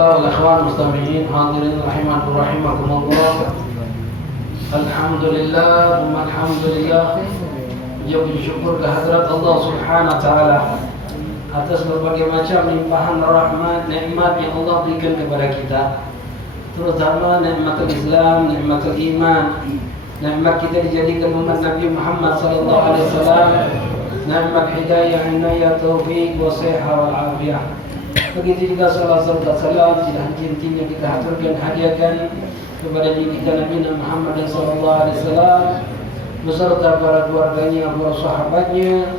Ma'asyiral ikhwan mustami'in hadirin rahimakumullah. Alhamdulillah, alhamdulillah. Dia bersyukur kehadirat Allah Subhanahu wa taala atas berbagai macam limpahan rahmat, nikmat yang Allah berikan kepada kita. Terutama nikmatul Islam, nikmatul iman, nikmat kita dijadikan umat Nabi Muhammad sallallahu alaihi wasallam, nikmat hidayah, inayah, taufik, wasihah wal afiyah. Begitu juga salat serta salam tidak henti-hentinya kita haturkan, hadiahkan kepada diri kita Nabi Muhammad sallallahu alaihi wasallam beserta para keluarganya, para sahabatnya,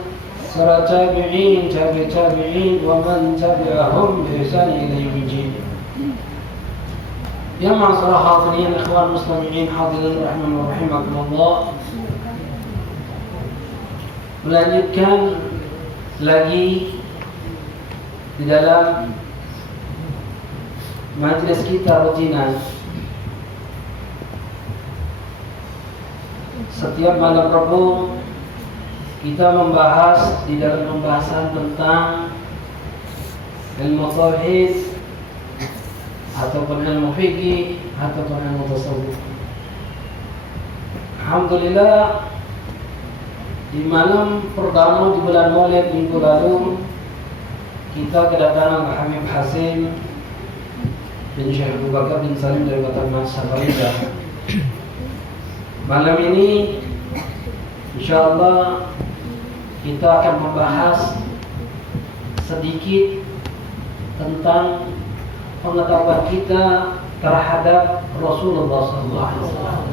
para tabi'in, tabi'in wa man tabi'ahum bi ihsan ila yaumil din. Ya ma'asyiral hadirin ikhwan muslimin hadirin rahimakumullah. Melanjutkan lagi di dalam majlis kita rutinan. Setiap malam Rabu kita membahas di dalam pembahasan tentang ilmu tauhid ataupun ilmu fikih ataupun ilmu tasawuf. Alhamdulillah, di malam pertama di bulan Maulid minggu lalu kita kedatangan Habib Hasim bin Syekh Abu Bakar bin Salim dari Kota Samarinda. Malam ini insyaallah kita akan membahas sedikit tentang pengetahuan kita terhadap Rasulullah SAW.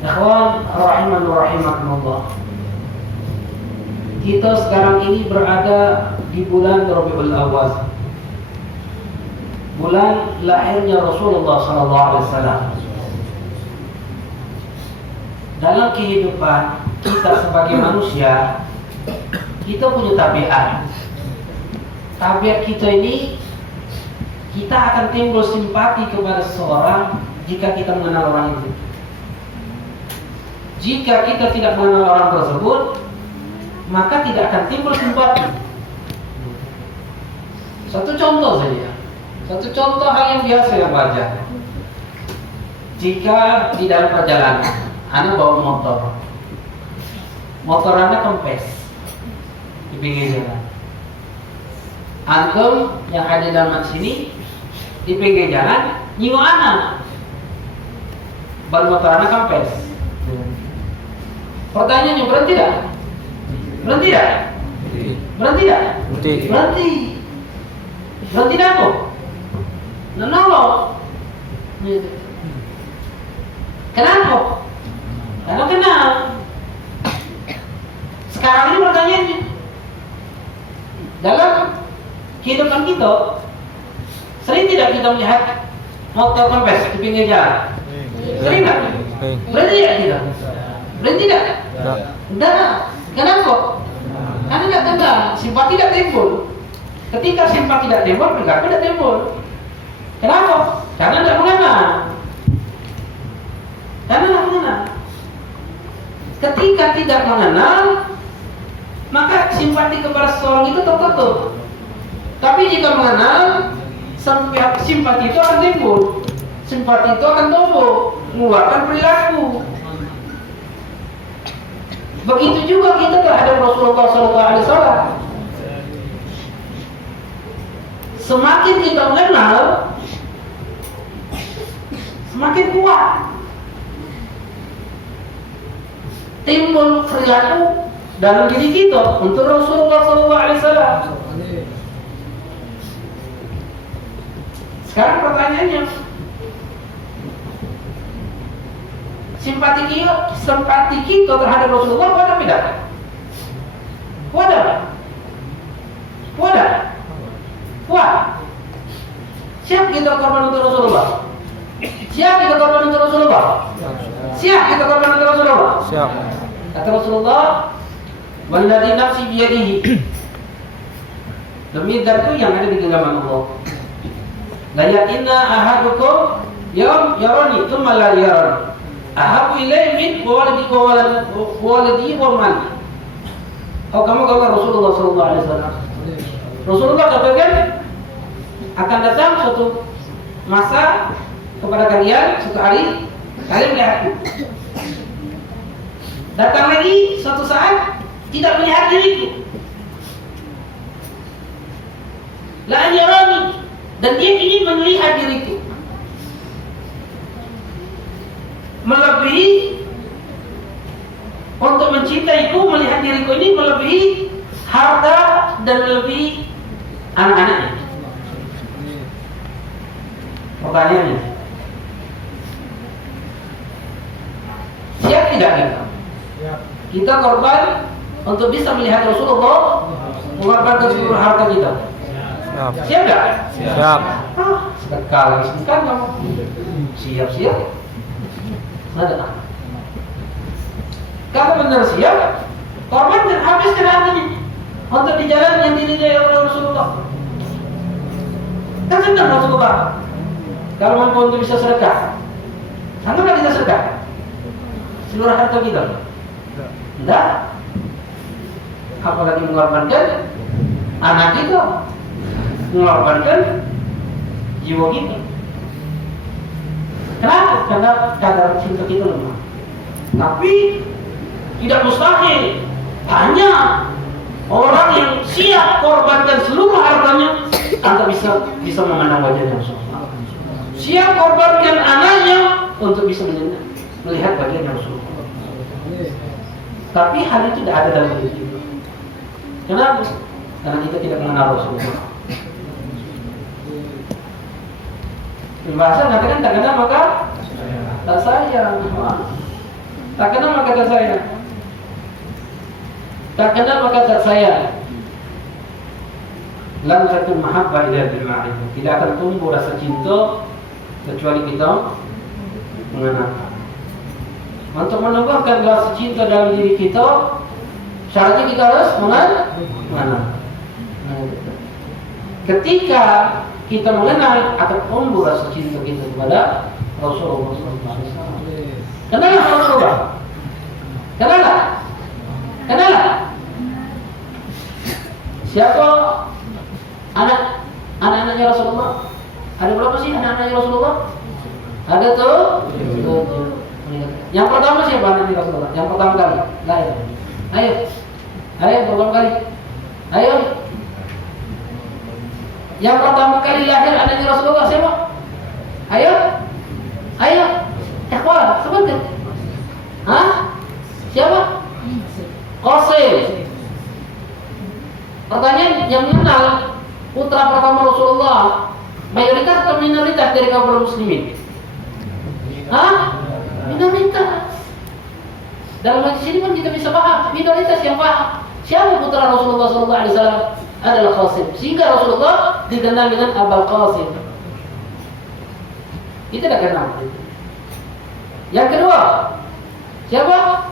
Ikhwan rahiman wa rahimakumullah. Kita sekarang ini berada di bulan Rabiul Awal, bulan lahirnya Rasulullah SAW. Dalam kehidupan kita sebagai manusia, kita punya tabiat. Tabiat kita ini, kita akan timbul simpati kepada seseorang jika kita mengenal orang itu. Jika kita tidak mengenal orang tersebut, maka tidak akan timbul simpati. Satu contoh saja, satu contoh hal yang biasa yang wajar. Jika di dalam perjalanan Anda bawa motor Anda kempes di pinggir jalan. Antum yang ada dalam sini di pinggir jalan nyinggung Anda, ban motor Anda kempes. Pertanyaannya berhenti tidak? Berhenti tidak? Berhenti tidak? Berhenti. Berhenti apa? Nolong. Kenapa? Karena kenal. Sekarang ini pertanyaannya, dalam kehidupan kita sering tidak kita melihat motor kempes di pinggir jalan? Sering tidak? Berhenti tidak kita? Berhenti tidak? Tidak. Kenapa? Karena tidak kenal, simpati tidak timbul. Ketika simpati tidak timbul, perilaku tidak timbul. Kenapa? Karena tidak mengenal. Karena tidak mengenal. Ketika tidak mengenal, maka simpati kepada seseorang itu tertutup. Tapi jika mengenal, simpati itu akan timbul. Simpati itu akan tumbuh, mengeluarkan perilaku. Begitu juga kita terhadap Rasulullah SAW. Semakin kita mengenal, semakin kuat timbul perilaku dalam diri kita untuk Rasulullah SAW. Sekarang pertanyaannya, simpati kita terhadap Rasulullah kuat atau tidak? Kuat apa? Kuat? Kuat. Siap kita korban untuk Rasulullah? Siap kita korban untuk Rasulullah? Siap kita korban untuk Rasulullah? Siap. Kata Rasulullah, "Walladzi nafsi biyadihi." Demi zat yang ada di genggaman Allah. La yakinna ahadukum yawm yarani thumma la yarani. Ahabu ilayhi min waladihi wa mali. Kamu kata Rasulullah sallallahu alaihi wasallam. Rasulullah katakan, akan datang suatu masa kepada kalian, suatu hari kalian melihatku. Datang lagi suatu saat tidak melihat diriku. La yarani, dan dia ingin melihat diriku. Melebihi untuk mencintaiku, melihat diriku ini melebihi harta dan melebihi anak-anaknya. Pertanyaannya, siap tidak kita? Kita korban untuk bisa melihat Rasulullah, mengorbankan seluruh harta kita. Siap tidak? Siap. Sekali kan kamu siap-siap. Ada. Kalau benar siap, korbankan habiskan hartanya untuk di jalan yang diridai oleh Rasulullah. Kan senang Rasulullah. Kalau mampu untuk bisa sedekah, anggaplah kita sedekah seluruh harta kita. Tidak. Apalagi mengorbankan anak kita, mengorbankan jiwa kita. Kenapa? Karena kadar cinta kita lemah. Tapi tidak mustahil. Hanya orang yang siap korbankan seluruh hartanya agar bisa memandang wajahnya Rasulullah. Siap korbankan anaknya untuk bisa melihat wajahnya Rasulullah. Tapi hal itu tidak ada dalam diri kita. Kenapa? Karena kita tidak mengenal Rasulullah. Bahasa mengatakan tak kenal maka tak sayang. Tak kenal maka tak sayang. Tak kenal maka tak sayang. Lam takun mahabbah illa bil ma'rifah. Tidak akan tumbuh rasa cinta kecuali kita mengenal. Untuk menumbuhkan rasa cinta dalam diri kita, syaratnya kita harus mengenal. Ketika kita mengenal akan tumbuh rasa cinta kita kepada Rasulullah SAW. Kenal Rasulullah? Kenal? Siapa anak-anaknya Rasulullah? Ada berapa sih anak-anaknya Rasulullah? Ada tuh. Yang pertama siapa anaknya Rasulullah? Yang pertama kali lahir. Ayo pertama kali. Ayo. Yang pertama kali lahir anaknya Rasulullah siapa? Ayo. Ikhwan, sebentar. Siapa? Qasim. Pertanyaan, yang mengenal putra pertama Rasulullah mayoritas atau minoritas dari kaum muslimin? Minoritas. Dalam hadis ini pun kita bisa paham, minoritas yang paham siapa putra Rasulullah SAW adalah Qasim. Sehingga Rasulullah dikenal dengan Abul Qasim. Kita tidak kenal. Yang kedua, siapa?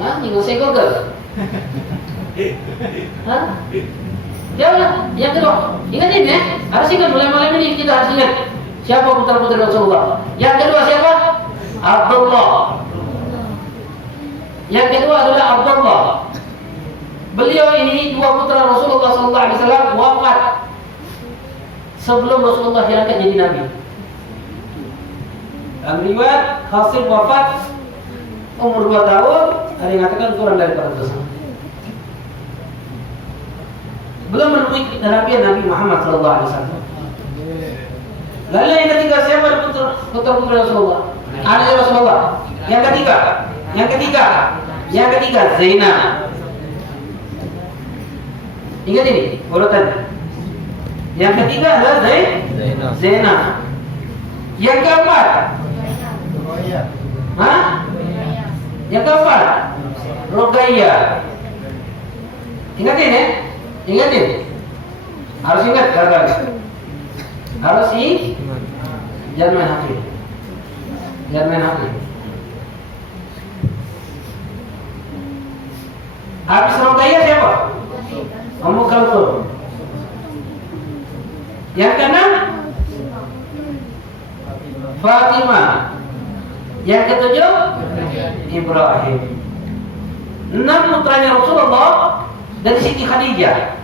Ingat saya Google. Siapa? Yang kedua, ingat ini ya. Harus ingat mulai ini kita harus ingat siapa putra-putri Rasulullah. Yang kedua siapa? Abdullah. Yang kedua adalah Abdullah. Beliau ini dua putra Rasulullah SAW wafat sebelum Rasulullah diangkat jadi Nabi. Dalam riwayat Qasim wafat umur 2 tahun, ada yang mengatakan kurang daripada itu. Belum menemui Nabi Muhammad SAW. Lalu yang ketiga siapa putra-putri Rasulullah? Anak Rasulullah. Yang ketiga Zainab. Ingat ini urutannya. Yang ketiga adalah Zainab. Yang keempat Yang keempat Ruqayyah. Ingatin. Harus ingat kata-kata. Harus jangan main hati. Habis Ruqayyah siapa? Ummu Kalthum. Yang keenam Fatimah. Yang ketujuh Ibrahim. 6 putranya Rasulullah dari Siti Khadijah.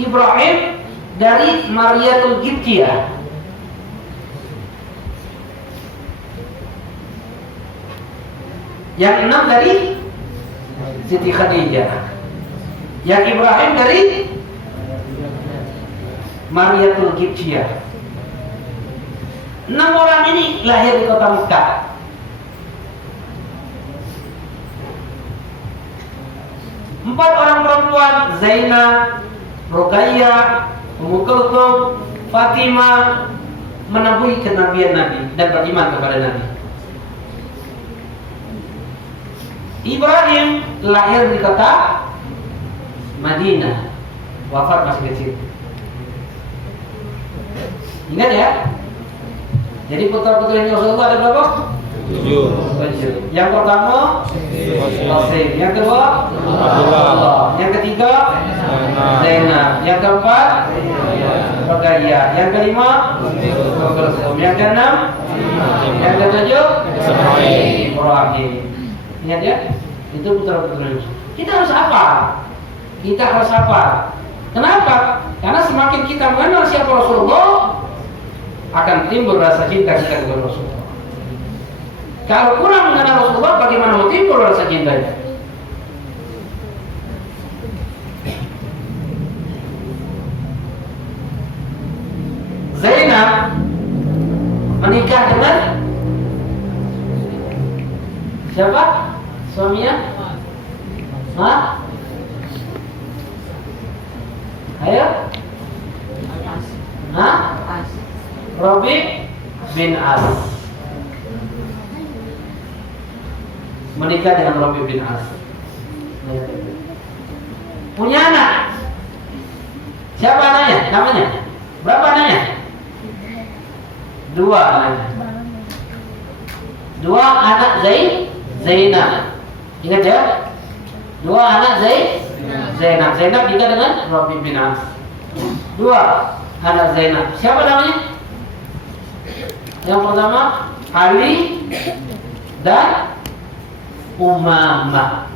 Ibrahim dari Mariatul Qibtiyah. Yang 6 dari Siti Khadijah. Yang Ibrahim dari Mariatul Qibtiyah. 6 orang ini lahir di kota Mekah. Empat orang perempuan, Zainab, Ruqayyah, Ummu Kulthum, Fatimah, menabui kenabian Nabi dan beriman kepada Nabi. Ibrahim lahir di kota Madinah, wafat masih kecil. Ingat ya? Jadi putra-putrinya Rasulullah ada berapa? 7. Yang pertama Qasim, yang kedua Abdullah, yang ketiga Zainab, yang keempat Ruqayyah, yang kelima yang keenam, yang ketujuh Ibrahim. Ingat ya? Itu putra-putrinya. Kita harus hafal. Kita harus hafal. Kenapa? Karena semakin kita mengenal siapa Rasulullah, akan timbul rasa cinta kita kepada Rasulullah. Kalau kurang mengenal Rasulullah, bagaimana mau timbul rasa cintanya? Zainab menikah dengan siapa? Suaminya? Hah? Ayo? Hah? Rabi bin As. Menikah dengan Rabi bin As. Punya anak. Siapa anaknya? Namanya? Berapa anaknya? 2 anaknya. 2 anak Zainab. Ingat ya? 2 anak Zainab. Zainab nikah dengan Rabi bin As. 2 anak Zainab. Siapa namanya? Yang pertama Ali dan Umamah.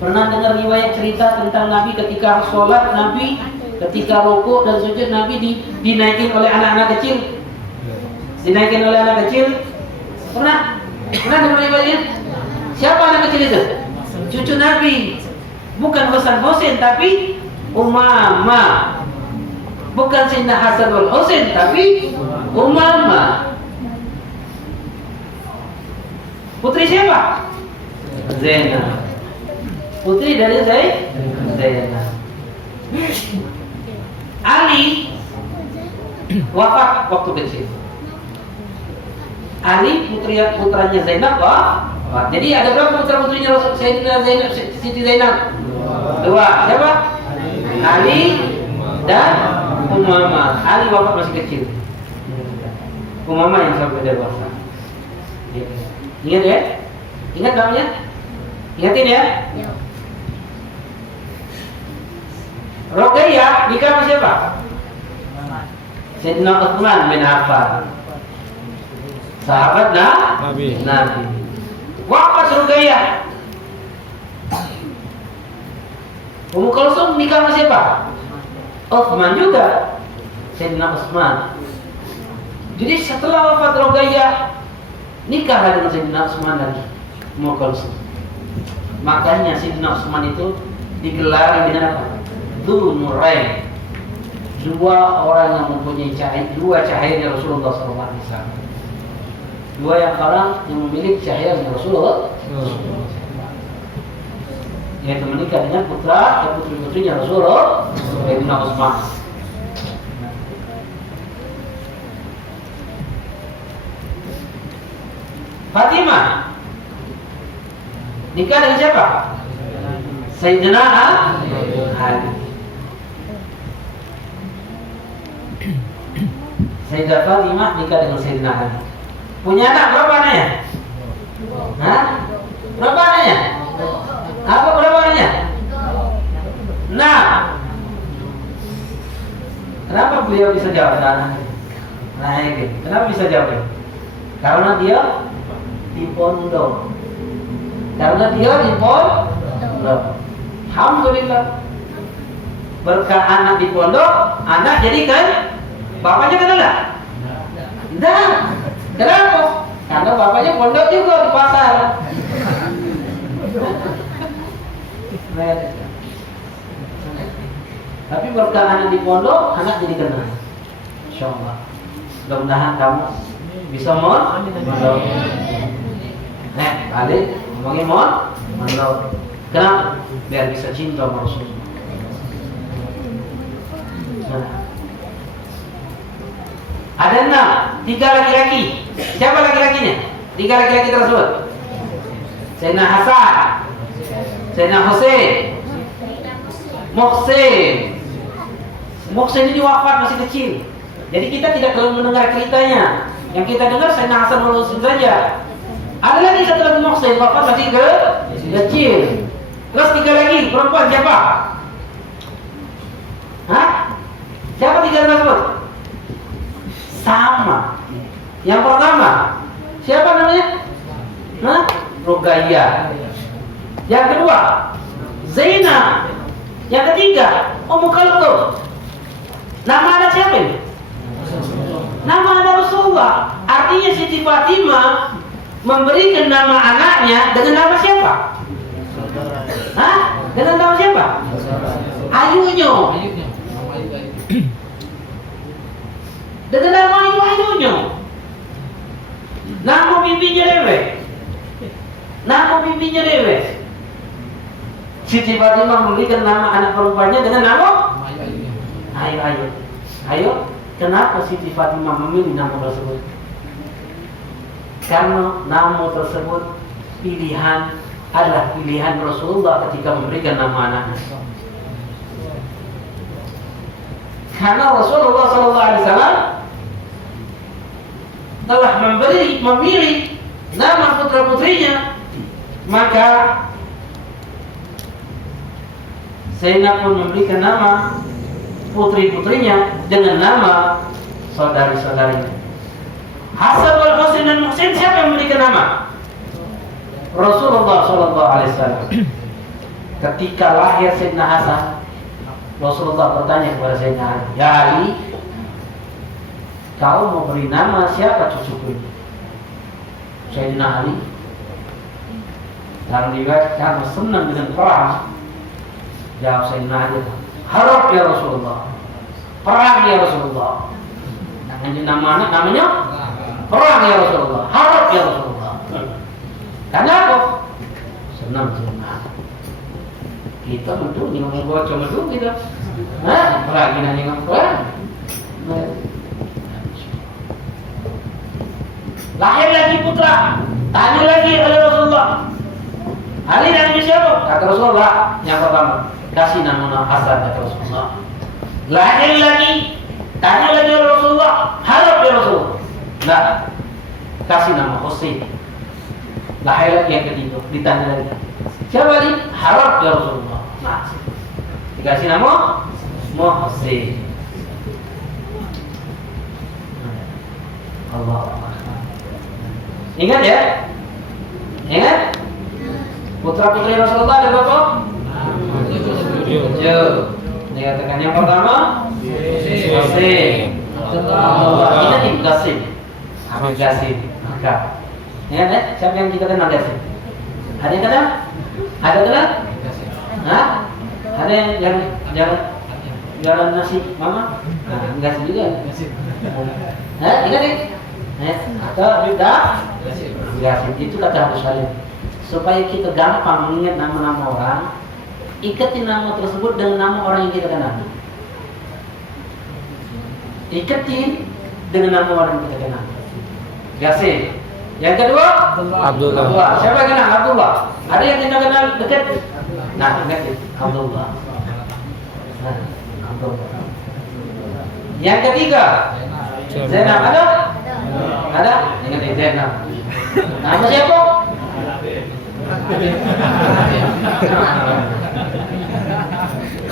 Pernah dengar riwayat cerita tentang Nabi ketika sholat, Nabi ketika rukuk dan sujud, Nabi dinaikin oleh anak-anak kecil? Dinaikin oleh anak kecil? Pernah dengar riwayatnya? Siapa anak kecil itu? Cucu Nabi. Bukan Hasan Husain, tapi Umamah. Bukan Sayyidina Hasan wal Husain, tapi Umamah. Putri siapa? Zainab. Putri dari Zainab. Ali wafat waktu kecil. Ali putranya Zainab wafat. Jadi ada berapa putra-putrinya Sayyidina Zainab, Siti Zainab? 2. Siapa? Ali dan Umamah. Ali wafat masih kecil. Umamah yang sampai dewasa. Ingat ya? Ingat namanya? Ingatin ya? Ruqayyah nikah sama siapa? Sayyidina Utsman bin Affan. Sahabat Nabi. Wafat Ruqayyah. Ummu Kulthum nikah sama siapa? Utsman juga. Sayyidina Utsman. Jadi setelah wafat Ruqayyah, nikah dengan Sayyidina Utsman lagi, Ummu Kulthum. Makanya Sayyidina Utsman itu digelari dengan apa? Dzunurain. 2 orang yang mempunyai cahaya, 2 cahayanya Rasulullah SAW. 2 orang yang memiliki cahayanya Rasulullah, yaitu menikah dengan putra dan putri-putrinya Rasulullah, Sayyidina Utsman. Fatimah nikah dengan siapa? Sayyidina Ali. Sayyidah Fatimah nikah dengan Sayyidina Ali. Punya anak berapa anaknya? Hah? Berapa anaknya? Apa berapa anaknya? 6. Kenapa beliau bisa jawab anak? Nah ini, kenapa bisa jawab? Karena dia di pondok. Karena dia di pondok. Alhamdulillah. berkah anak di pondok, anak jadikan bapaknya kan enggak? Enggak. Kenapa? Karena bapaknya pondok juga di pasar. Tapi berkah anak di pondok, anak jadi kenal. Insyaallah. Mudah-mudahan kamu bisa mondok. Balik ngomongin mondok. Kenapa? Biar bisa cinta sama Rasul. Ada 6, 3 laki-laki. Siapa laki-lakinya? 3 laki-laki tersebut. Sayyidina Hasan, Sayyidina Husain, Muhsin. Muhsin ini wafat masih kecil. Jadi kita tidak perlu mendengar ceritanya. Yang kita dengar Sayyidina Hasan dan Husain saja. Ada lagi satu lagi Muhsin, wafat masih kecil. Terus 3 lagi, perempuan siapa? Hah? Siapa 3 tersebut? Sama. Yang pertama, siapa namanya? Ruqayyah. Yang kedua, Zainab. Yang ketiga, Ummu Kalthum. Nama anak siapa ini? Nama anak Rasulullah. Artinya Siti Fatimah memberikan nama anaknya dengan nama siapa? Dengan nama siapa? Ayunya. Dengan nama ayunya. Nama bibinya dewek. Nama bibinya dewek. Siti Fatimah memberikan nama anak perempuannya dengan nama Ayo. Kenapa Siti Fatimah memilih nama tersebut? Karena nama tersebut adalah pilihan Rasulullah ketika memberikan nama anaknya. Karena Rasulullah SAW telah memilih nama putra-putrinya, maka Zainab pun memberikan nama putri-putrinya dengan nama saudari-saudarinya. Hasan wal Husain dan Muhsin, siapa yang memberikan nama? Rasulullah SAW. Ketika lahir Sayyidina Hasan, Rasulullah bertanya kepada Sayyidina Ali, "Ya Ali, kau mau beri nama siapa cucuku ini?" Sayyidina Ali dalam riwayat karena senang dengan perang, jawab Sayyidina Ali, "Harap ya Rasulullah, perang ya Rasulullah." Nama anak namanya perang ya Rasulullah, harap ya Rasulullah. Karena apa? Senang senang. Kita medung, ngomong bocor medung kita. Perang kita ngomong perang. Lahir lagi putra, tanya lagi oleh Rasulullah, Ali namanya siapa? Kata Rasulullah, yang pertama, kasih nama Hasan, kata Rasulullah. Lahir lagi, tanya lagi oleh Rasulullah, harap ya Rasulullah. Nah, kasih nama Husain. Lahir lagi yang ketiga, ditanya lagi, siapa Ali? Harap ya Rasulullah. Nah, dikasih nama Husain. Allah. Ingat ya? Ingat? Putra-putri Rasulullah ada berapa? 7. Dikatakan yang pertama Husain. Ingat nih Qasim. Ahmad Qasim. Maka ingat ya? Siapa yang kita kenal Qasim? Ada yang kenal? Ada kenal? Hah? Ada yang jalan nasi mama? Nah, Qasim juga. Hah? Ingat nih? Atau juga Qasim itu kata Abu Salim. Supaya kita gampang mengingat nama-nama orang, ikatin nama tersebut dengan nama orang yang kita kenal. Ikatin dengan nama orang yang kita kenal. Qasim. Yang kedua Abdullah. Siapa kenal Abdullah? Ada yang kita kenal dekat? Nah, ingat Abdullah. Abdullah. Yang ketiga Zainab. Ada? Ingat Zainab. Nama siapa?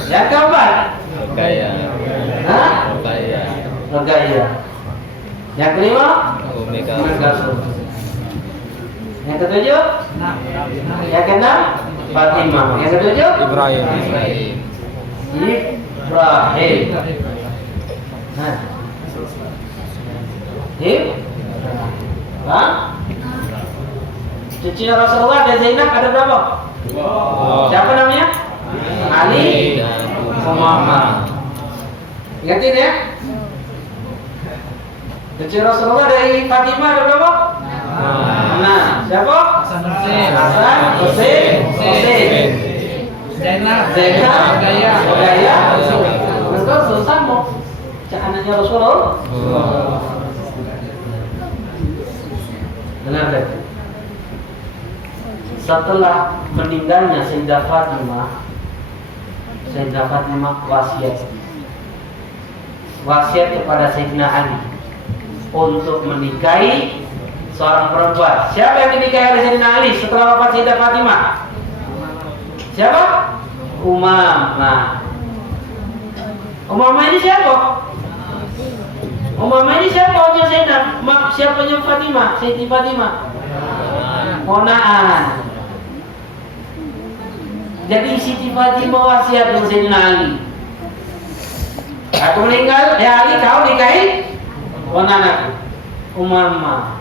Yang keempat Ruqayyah. Hah? Ruqayyah. Yang kelima Ummi Kalthum. Yang ketujuh yang keenam Fatimah. Yang ketujuh Ibrahim. Jadi Rahim. Nah. Him. Bang. Cucunya Rasulullah dan Zainab ada berapa? Siapa namanya? Ali. Muhammad. Ingatin ya. Cucu Rasulullah dari Fatimah ada berapa? Nah, siapa? Hasan, Husain, Zainab, Rukayah. Betul, selesai mau. Anaknya Rasulullah. Benar tak? Setelah meninggalnya Sayyidah Fatimah wasiat kepada Sayyidina Ali untuk menikahi seorang perempuan. Siapa yang dinikahi oleh Sayyidina Ali setelah wafat Sayyidah Fatimah? Siapa? Umamah. Umamah ini siapa? Umamah ini siapa? Siapanya Fatimah? Sayyidina Fatimah. Ponaan. Jadi Siti Fatimah wasiat dengan Sayyidina Ali. Aku meninggal, ya Ali kau nikahi ponaan aku, Umamah.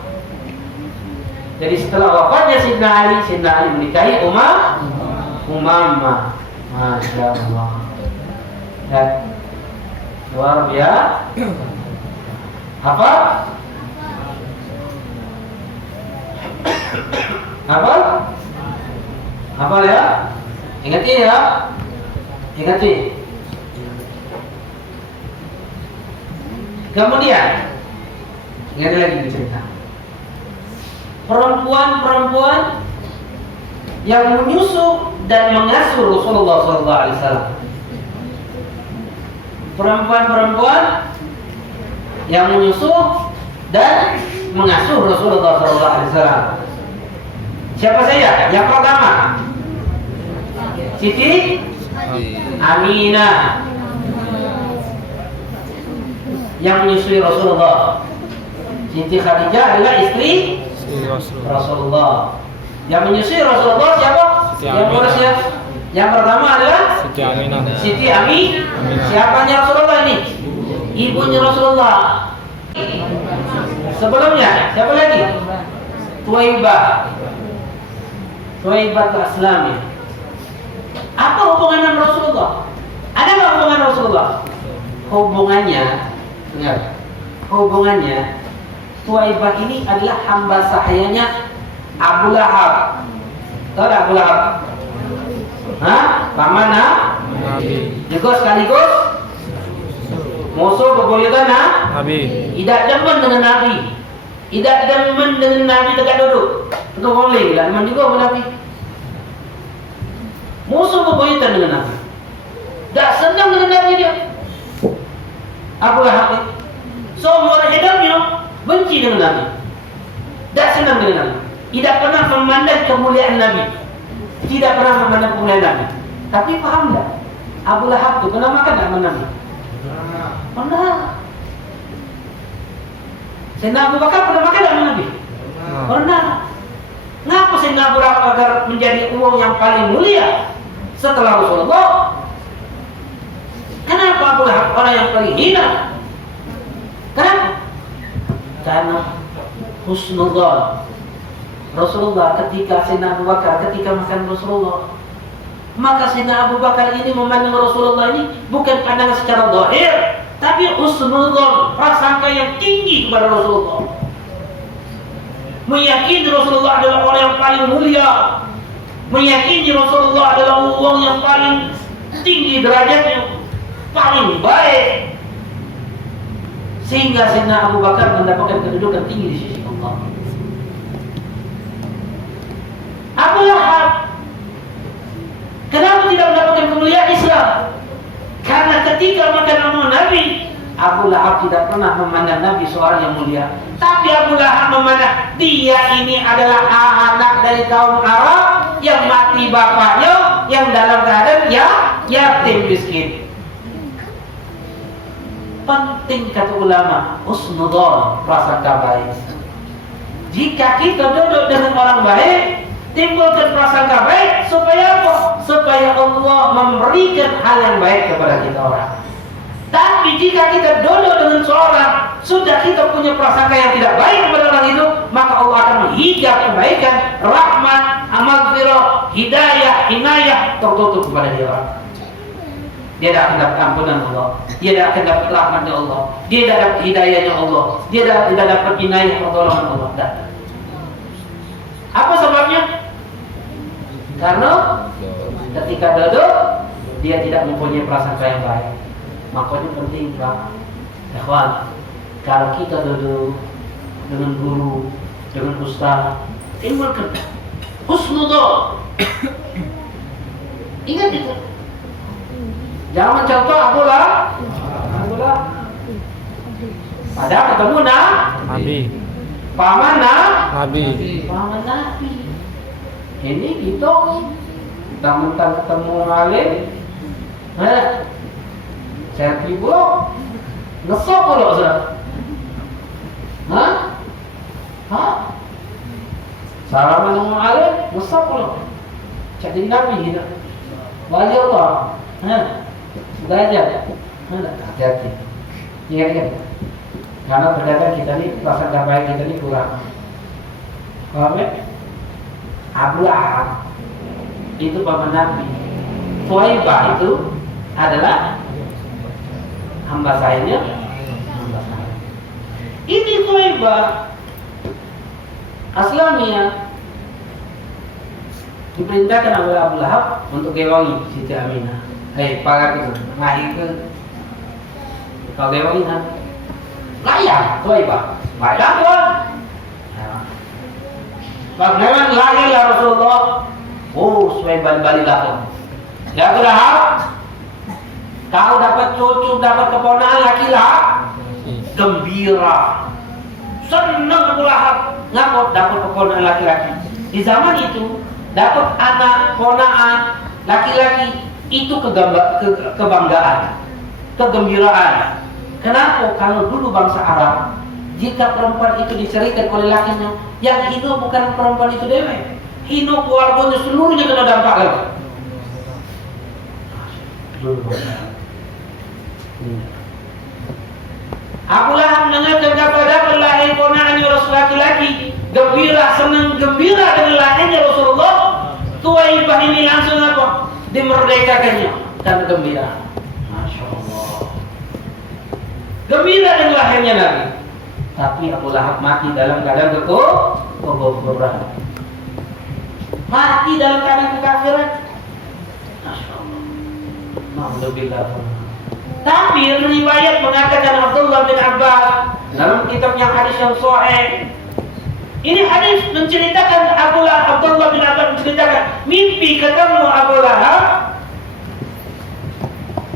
Jadi setelah wafatnya Sayyidina Ali menikahi Umamah. Masya Allah. Ya. Luar biasa. Apa? Apa ya? Ingat ya. Kemudian ingat lagi cerita. Perempuan-perempuan yang menyusu dan mengasuh Rasulullah SAW. Perempuan-perempuan yang menyusu dan mengasuh Rasulullah SAW. Siapa saja? Yang pertama, Siti Aminah yang menyusui Rasulullah. Siti Khadijah adalah istri Rasulullah. Yang menyusui Rasulullah siapa? Yang pertama adalah Siti Aminah. Siapanya Rasulullah ini? Ibunya Rasulullah. Sebelumnya siapa lagi? Tuwaibah Aslamiyah. Apa hubungan dengan Rasulullah? Ada nggak hubungan Rasulullah? Hubungannya Tuwaibah ini adalah hamba sahayanya Abu Lahab. Tahu tak Abu Lahab? Paman Nabi. Juga sekaligus musuh bebuyutan Nabi. Tidak demen dengan Nabi. Tidak demen dengan Nabi tegak duduk. Itu boleh lah, demen juga dengan Nabi. Musuh bebuyutan dengan Nabi. Tak senang dengan Nabi dia. Abu Lahab seumur hidupnya benci dengan Nabi. Tak senang dengan Nabi. Tidak pernah memandang kemuliaan Nabi. Tidak pernah memandang kemuliaan Nabi. Tapi paham tak? Abu Lahab itu pernah makan tak sama Nabi? Pernah. Sayyidina Abu Bakar pernah makan tak sama Nabi? Pernah. Kenapa Sayyidina Abu Bakar menjadi uang yang paling mulia setelah Rasulullah? Kenapa Abu Lahab orang yang paling hina? Kenapa? Karena husnuzan Rasulullah ketika Sayyidina Abu Bakar ketika makan Rasulullah, maka Sayyidina Abu Bakar ini memandang Rasulullah ini bukan pandangan secara zahir, tapi husnuzan, prasangka yang tinggi kepada Rasulullah. Meyakini Rasulullah adalah orang yang paling mulia, meyakini Rasulullah adalah orang yang paling tinggi derajatnya, paling baik, sehingga Sayyidina Abu Bakar mendapatkan kedudukan tinggi di sisi Allah. Abu Lahab kenapa tidak mendapatkan kemuliaan Islam? Karena ketika makan sama Nabi, Abu Lahab tidak pernah memandang Nabi seorang yang mulia. Tapi Abu Lahab memandang dia ini adalah anak dari kaum Arab yang mati bapaknya, yang dalam keadaan yatim miskin. Penting kata ulama, husnuzan, prasangka baik. Jika kita duduk dengan orang baik, timbulkan prasangka baik, supaya apa? Supaya Allah memberikan hal yang baik kepada kita orang. Tapi jika kita duduk dengan seorang, sudah kita punya prasangka yang tidak baik kepada orang itu, maka Allah akan menghijab kebaikan, rahmat, maghfirah, hidayah, inayah tertutup kepada dia orang. Dia tidak akan dapat ampunan Allah, dia tidak akan dapat rahmatnya Allah, dia tidak dapat hidayahnya Allah, dia tidak dapat inayah pertolongan Allah. Dan apa sebabnya? Karena ketika duduk dia tidak mempunyai prasangka yang baik. Makanya penting Pak, ikhwan, kalau kita duduk dengan guru, dengan ustaz, timbulkan husnudzon. Ingat itu. Jangan mencontoh Abdullah. Ada ketemu Nabi. Paman Nabi. Paman Nabi. Ini gitu. Mentang-mentang ketemu alim, selfie bro, ngesok bro, salaman dengan alim, ngesok bro, jadi Nabi gitu, wali Allah, sudah aja, hati-hati, ingat, karena terkadang kita ini prasangka baik kita ini kurang, paham ya? Abu Lahab itu paman Nabi, Thuwaibah itu adalah hamba sayanya, hamba saya. Ini Thuwaibah Aslamiyah diperintahkan oleh Abu Lahab untuk gewangi Siti Aminah. Pagar itu, mahir ke kau gewangi kan? Layak Thuwaibah, baiklah tuan. Bagaimana lahirlah Rasulullah? Thuwaibah balilah tuan. Ya Abu Lahab, kau dapat cucu, dapat keponakan laki-laki, gembira, senang Abu Lahab, ngapa dapat keponakan laki-laki. Di zaman itu dapat anak ponakan laki-laki itu kebanggaan, kegembiraan. Kenapa? Kalau dulu bangsa Arab, jika perempuan itu diceraikan oleh lakinya, yang hino bukan perempuan itu dewe, hino keluarganya seluruhnya kena dampak lagi. Abu Lahab mendengarkan kepada lahir ponakannya Rasul laki-laki, gembira, senang gembira dengan lahirnya Rasulullah. Thuwaibah ini langsung apa? Dimerdekakannya karena gembira. Masya Allah. Gembira dengan lahirnya Nabi. Tapi Abu Lahab mati dalam keadaan kekufuran. Mati dalam keadaan kekafiran. Masya Allah. Tapi riwayat mengatakan Abdullah bin Abbas dalam kitabnya hadis yang sahih. Ini hadis menceritakan Abdullah bin Abbas menceritakan mimpi ketemu Abu Lahab.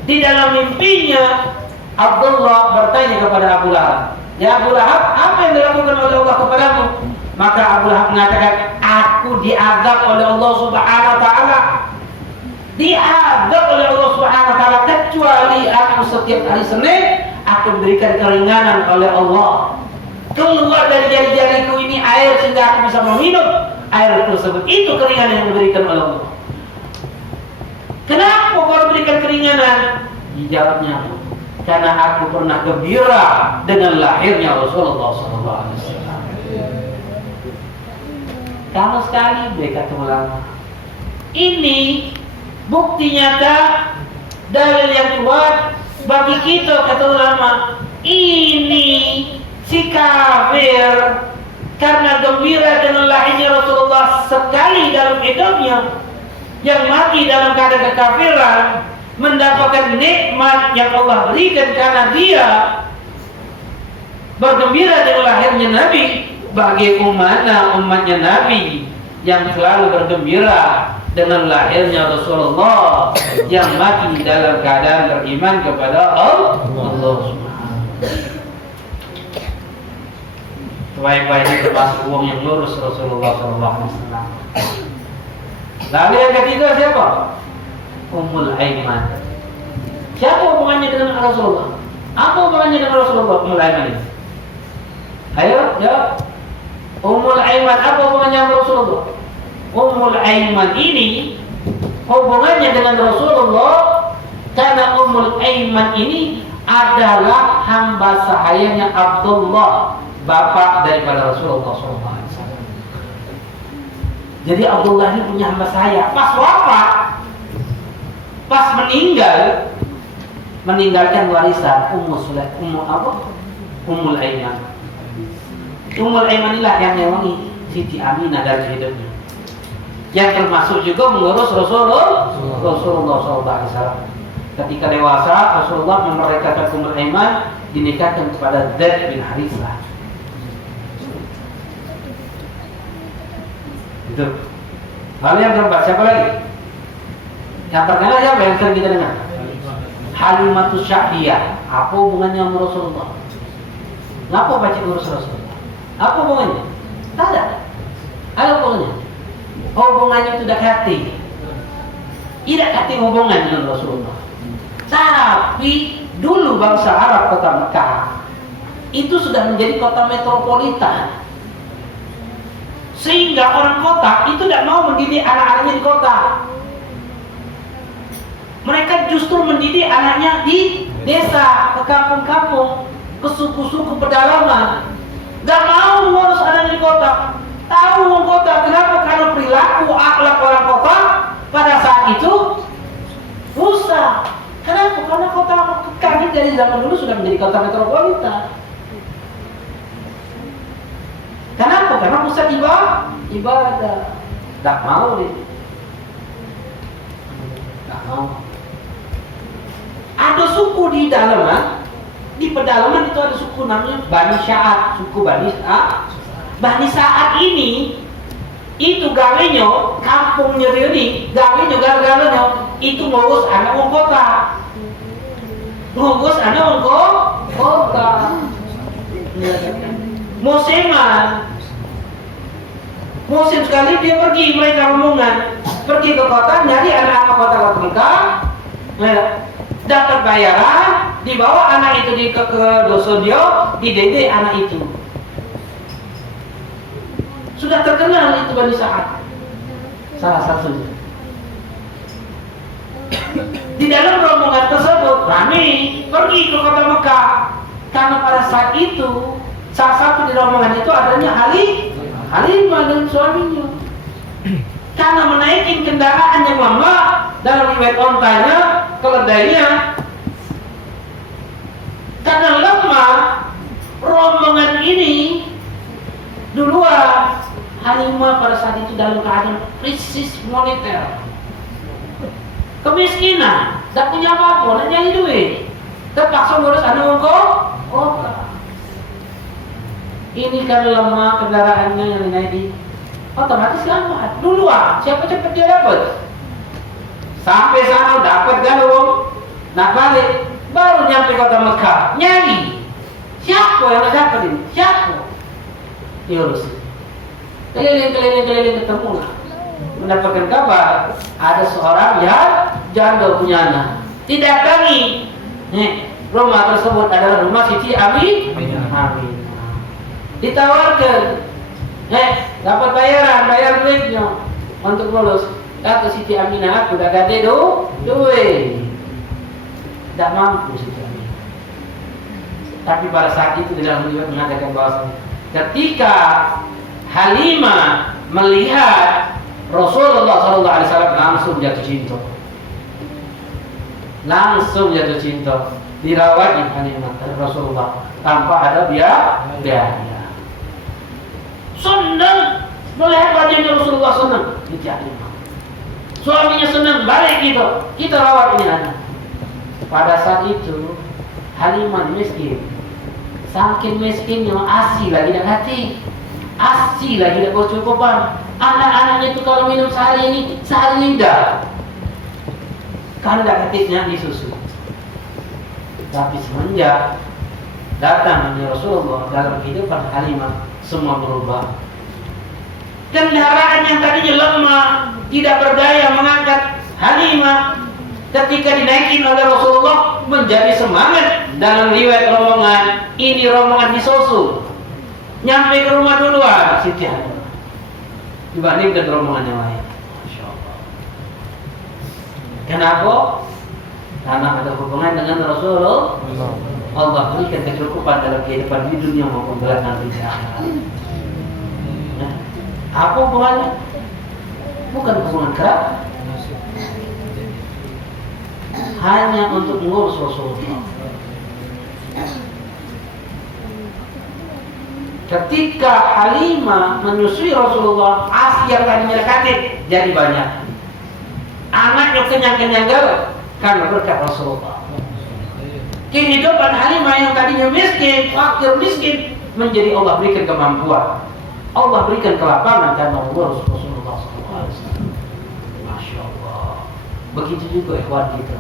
Di dalam mimpinya Abdullah bertanya kepada Abu Lahab, "Ya Abu Lahab, apa yang dilakukan oleh Allah kepadamu?" Maka Abu Lahab mengatakan, "Aku diazab oleh Allah Subhanahu wa taala. Diazab oleh Allah Subhanahu wa taala kecuali aku setiap hari Senin aku berikan keringanan oleh Allah. Keluar dari jari-jariku ini air sehingga aku bisa meminum air tersebut. Itu keringanan yang diberikan oleh Allah." Kenapa kau berikan keringanan? Dijawabnya, karena aku pernah gembira dengan lahirnya Rasulullah SAW. Kamu sekali berkata ulama. Ini bukti nyata, dalil yang kuat bagi kita, kata ulama. Ini si kafir karena gembira dengan lahirnya Rasulullah sekali dalam hidupnya, yang mati dalam keadaan kekafiran, mendapatkan nikmat yang Allah berikan karena dia bergembira dengan lahirnya Nabi. Bagi umatnya Nabi yang selalu bergembira dengan lahirnya Rasulullah yang mati dalam keadaan beriman kepada Allah Subhanahu. Baik-baik ini termasuk uang yang lurus Rasulullah SAW. Lalu yang ketiga siapa? Ummul Aiman. Siapa hubungannya dengan Rasulullah? Apa hubungannya dengan Rasulullah Ummul Aiman ini? Ayo, jawab. Ummul Aiman apa hubungannya dengan Rasulullah? Ummul Aiman ini hubungannya dengan Rasulullah karena Ummul Aiman ini adalah hamba sahayanya Abdullah, bapak daripada Rasulullah SAW. Jadi Abdullah ini punya hamba sahaya. Pas wafat, pas meninggalkan warisan Ummul Aiman. Ummul Aiman inilah yang mewangi Siti Aminah dari hidupnya, yang termasuk juga mengurus Rasulullah SAW. Ketika dewasa, Rasulullah memerdekakan Ummul Aiman, dinikahkan kepada Zaid bin Harithah. Itu. Lalu yang keempat, siapa lagi? Yang terkenal siapa yang sering kita dengar? Halimatus Sa'diyah. Apa hubungannya sama Rasulullah? Ngapa baca urus Rasulullah? Apa hubungannya? Tak ada. Apa hubungannya? Hubungannya itu tidak hati. Tidak hati hubungan dengan Rasulullah. Tapi dulu bangsa Arab kota Mekah itu sudah menjadi kota metropolitan, sehingga orang kota itu tidak mau mendidik anak-anaknya di kota. Mereka justru mendidik anaknya di desa, ke kampung-kampung, ke suku-suku pedalaman. Gak mau mengurus anaknya di kota. Tahu orang kota, kenapa? Karena perilaku akhlak orang kota pada saat itu rusak. Kenapa? Karena kota Mekah dari zaman dulu sudah menjadi kota metropolitan. Kenapa? Karena pusat ibadah. Tak mau dia. Tak mau. Ada suku di dalaman, di pedalaman itu ada suku namanya Bani Sa'ad, suku Bani Sa'ad. Bani Sa'ad ini itu gawenya, kampungnya ini, gawenya gara-garanya itu ngurus anak wong kota. Ngurus anak wong kota. Musim sekali dia pergi, mereka rombongan pergi ke kota, nyari anak-anak kota-kota Mekah, dapat bayaran, dibawa anak itu ke dosa dia, dididik anak itu. Sudah terkenal itu Bani Sa'ad, salah satunya. Di dalam rombongan tersebut Rami pergi ke kota Mekah, karena pada saat itu salah satu di rombongan itu adanya Halimah dan suaminya. Karena menaikin kendaraan yang lama, dalam riwayat ontanya, keledainya, karena lemah, rombongan ini duluan. Halimah pada saat itu dalam keadaan krisis moneter, kemiskinan, tak punya apa-apa, hanya duit, terpaksa ngurus anak kota. Ini karena lemah kendaraannya yang dinaiki, otomatis lambat. Duluan, siapa cepat dia dapat. Sampai sana dapat galung, nak balik, baru nyampe kota Mekah, nyari. Siapa yang dapat ini? Siapa? Diurus. Keliling ketemu lah. Mendapatkan kabar ada seorang yang janda punya anak. Didatangi. Rumah tersebut adalah rumah Siti Aminah. Ditawarkan, dapat bayar duitnya untuk lulus. Kata Siti Aminah, aku dah gade duit. Tak mampu Siti Aminah. Tapi pada saat itu tidak mengatakan bahwa ketika Halimah melihat Rasulullah SAW langsung jatuh cinta. Dirawat Halimah Rasulullah tanpa ada biaya. Senang melihat wajahnya Rasulullah, senang. Suaminya senang, balik gitu. Kita rawat ini anak. Pada saat itu Halimah miskin. Saking miskinnya asi lagi dan hati. Asi lagi tidak bercukupan. Anak-anaknya itu kalau minum sehari lidah. Karena tidak ketiknya di susu. Tapi semenjak datang Rasulullah dalam kehidupan Halimah, semua berubah. Kendaraan yang tadinya lemah, tidak berdaya mengangkat Halimah, ketika dinaikin oleh Rasulullah menjadi semangat. Dalam riwayat rombongan, ini rombongan disusul. Nyampe ke rumah duluan Siti Halimah. dibandingkan rombongan yang lain. Masya Allah. Kenapa? Karena ada hubungan dengan Rasulullah. Allah berikan kecukupan dalam kehidupan di dunia maupun kelak nanti di akhirat. Nah, apa hubungannya? Bukan hubungan kerap, hanya untuk mengurus Rasulullah. Ketika Halimah menyusui Rasulullah, ASI yang tadinya kandid jadi banyak. Anaknya kenyang-kenyang karena berkat Rasulullah. Kehidupan Halimah yang tadinya miskin, fakir miskin, menjadi Allah berikan kemampuan. Allah berikan kelapangan karena mengurus Rasulullah SAW. Masya Allah. Begitu juga ikhwan kita.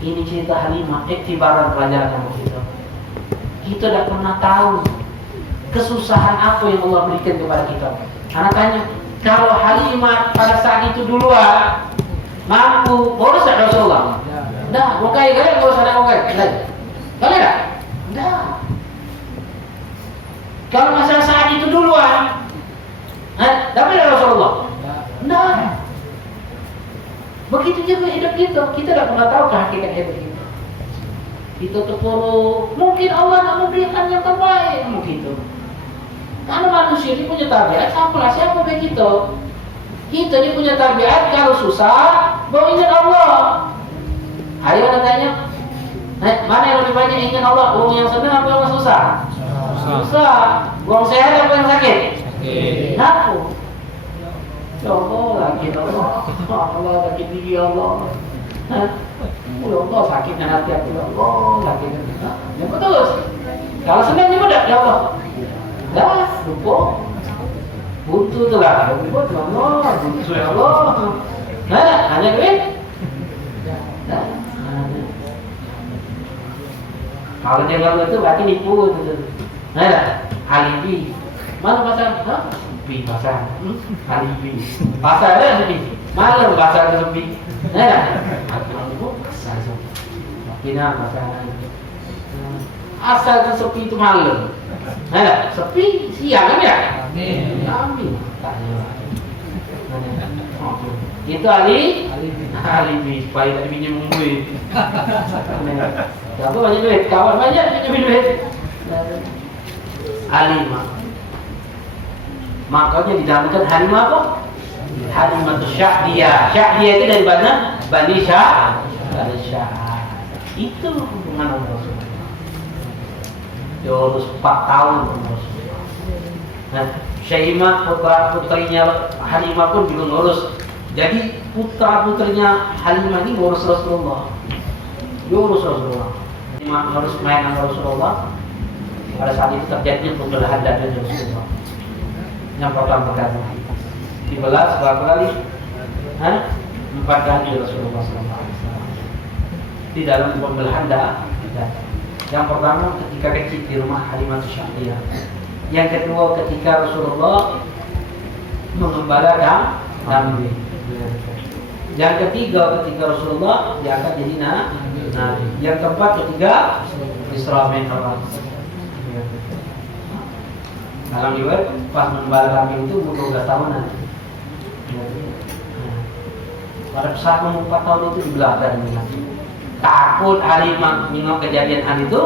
Ini cerita Halimah, iktibaran pelajaran kita. Kita tidak pernah tahu kesusahan apa yang Allah berikan kepada kita. Anak tanya, kalau Halimah pada saat itu duluan mampu, boleh tak Rasulullah? Dah, bukai gaya, boleh tak bukai? Boleh tak? Dah. Kalau masa saat itu duluan, dapat tak Rasulullah? Dah. Begitu juga hidup kita. Kita tidak pernah tahu hakikat hidup kita. Kita terpuruk. Mungkin Allah nak memberikan yang terbaik. Mungkin itu. Karena manusia ini punya tabiat, siapa begitu? Kita ini punya tabiat kalau susah, bawa ingat Allah. Ayo tanya, mana yang lebih banyak ingat Allah? Orang yang senang apa yang susah? Susah. Orang sehat apa yang sakit? Sakit. Ya Allah, lagi Allah. Allah lagi diri Allah. Ya Allah, sakitnya hati aku ya Allah, lagi. Ya betul. Kalau senang ni mudah ya Allah. Dah, lupa. Buntu tu lah, lupa tu Allah, buntu ya Allah. Hanya duit. Dah. Kalau dia ngomong itu berarti nipu tu. Alibi. Mana pasal? Sepi pasal. Alibi. Pasal ada sepi. Malam pasal ada sepi. Aku pasal sepi. Kena pasal. Asal sepi itu malam. Sepi siang kan ya? Amin. Itu alibi supaya tak pinjam duit. Siapa banyak duit? Kawan banyak pinjam duit. Halimah. Makanya dinamakan Halimah apa? Halimah itu Sya'diyah. Sya'diyah itu dari mana? Bani Syah. Itu hubungan dengan Rasulullah. Dia urus 4 tahun dengan Rasulullah. Nah, Syaimah putrinya Halimah pun juga ngurus. Jadi putra-putrinya Halimah ini ngurus Rasulullah. Dia urus Rasulullah. Ngurus mainan Rasulullah. Pada saat itu terjadinya pembelahan dada Rasulullah. Yang pertama dibelah berapa kali? 4 kali Rasulullah SAW. Di dalam pembelahan dada. Yang pertama ketika kecil di rumah Halimah Sya'diyah. Yang kedua ketika Rasulullah mengembalakan kambing. Yang ketiga ketika Rasulullah diangkat jadi nabi. Yang keempat ketika Isra Mi'raj. Dalam riwayat pas mengembala kambing itu umur 12 tahunan. Pada saat umur 4 tahun itu di belakang. Takut Halimah menengok kejadian itu.